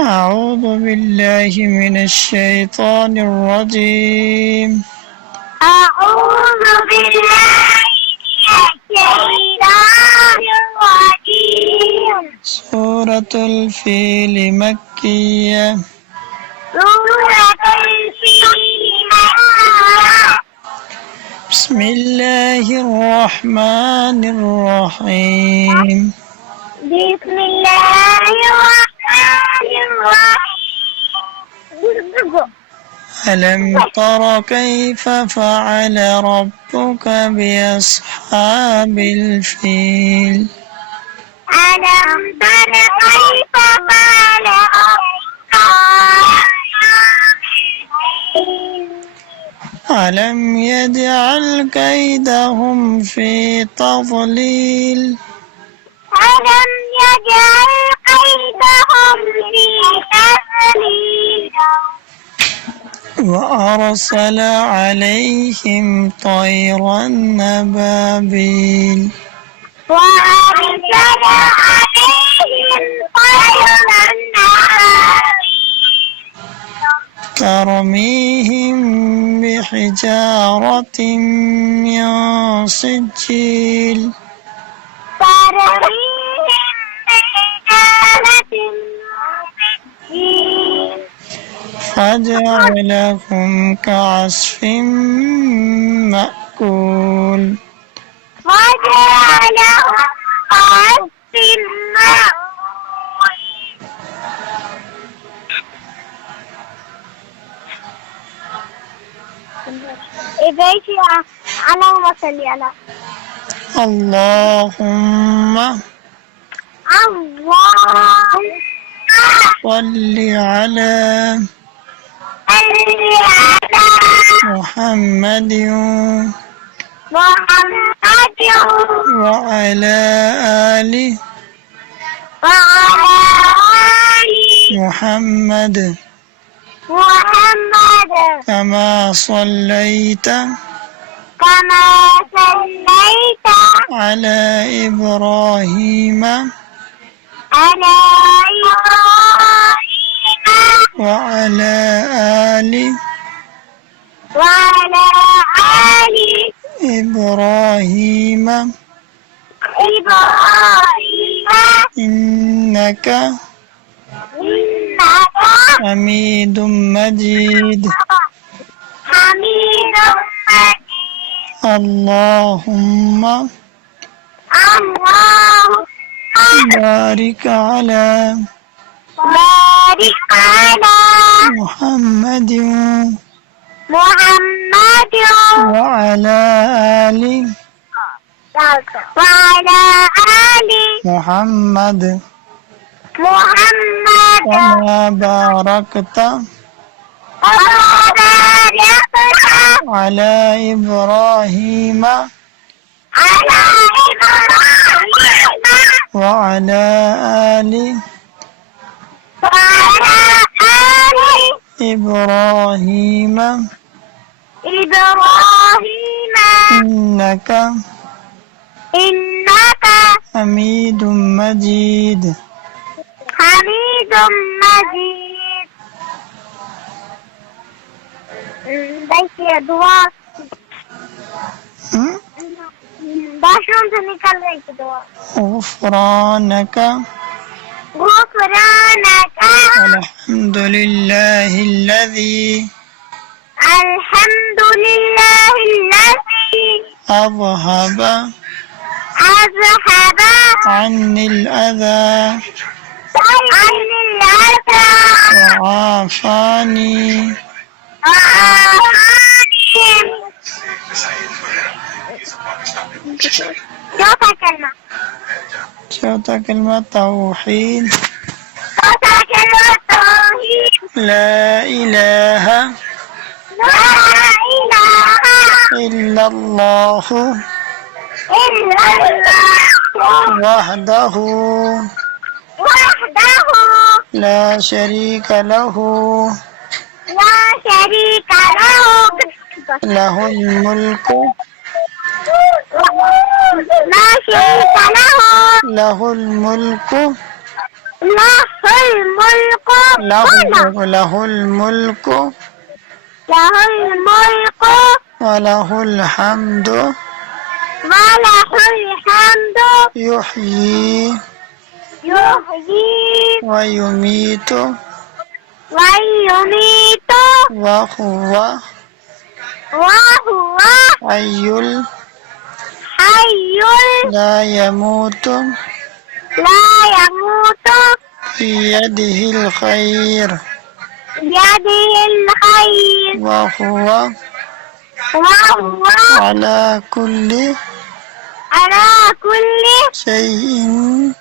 أعوذ بالله من الشيطان الرجيم. أعوذ بالله من الشيطان الرجيم. سورة الفيل مكية. سورة الفيل مكية. بسم الله الرحمن الرحيم. بسم الله الرحمن الرحيم. ألم تر كيف فعل ربك بأصحاب الفيل؟ ألم تر كيف فعل ربك ألم يجعل كيدهم في تضليل؟ ألم يجعل كيدهم في تضليل. وأرسل عليهم طيرا أبابيل. وأرسل عليهم طيرا ترميهم بحجارة من سجيل. ترميهم بحجارة من سجيل. فجعلهم كعصف مأكول. وجعلهم كعصف مأكول. اللهم صل على اللهم صل على محمد وعلى آل محمد كما صليت على إبراهيم وعلى آل إبراهيم إنك حميد مجيد. اللهم بارك على محمد وعلى آل محمد كما باركت على إبراهيم وعلى آل إبراهيم إنك حميد مجيد. बाथरूम से निकल रही थी दुआ। غفرانك الحمد لله الذي أذهب عني الأذى وعافاني. चौथा कलमा तौहीद. لا إله إلا الله وحده لا شريك له له الملك له الملك له الملك له الملك وله الحمد وله الحمد يحيي يحيي ويميت ويميت وهو وهو حي حي لا يموت لا يموت في يده الخير بيده الخير وهو وهو على كل على كل شيء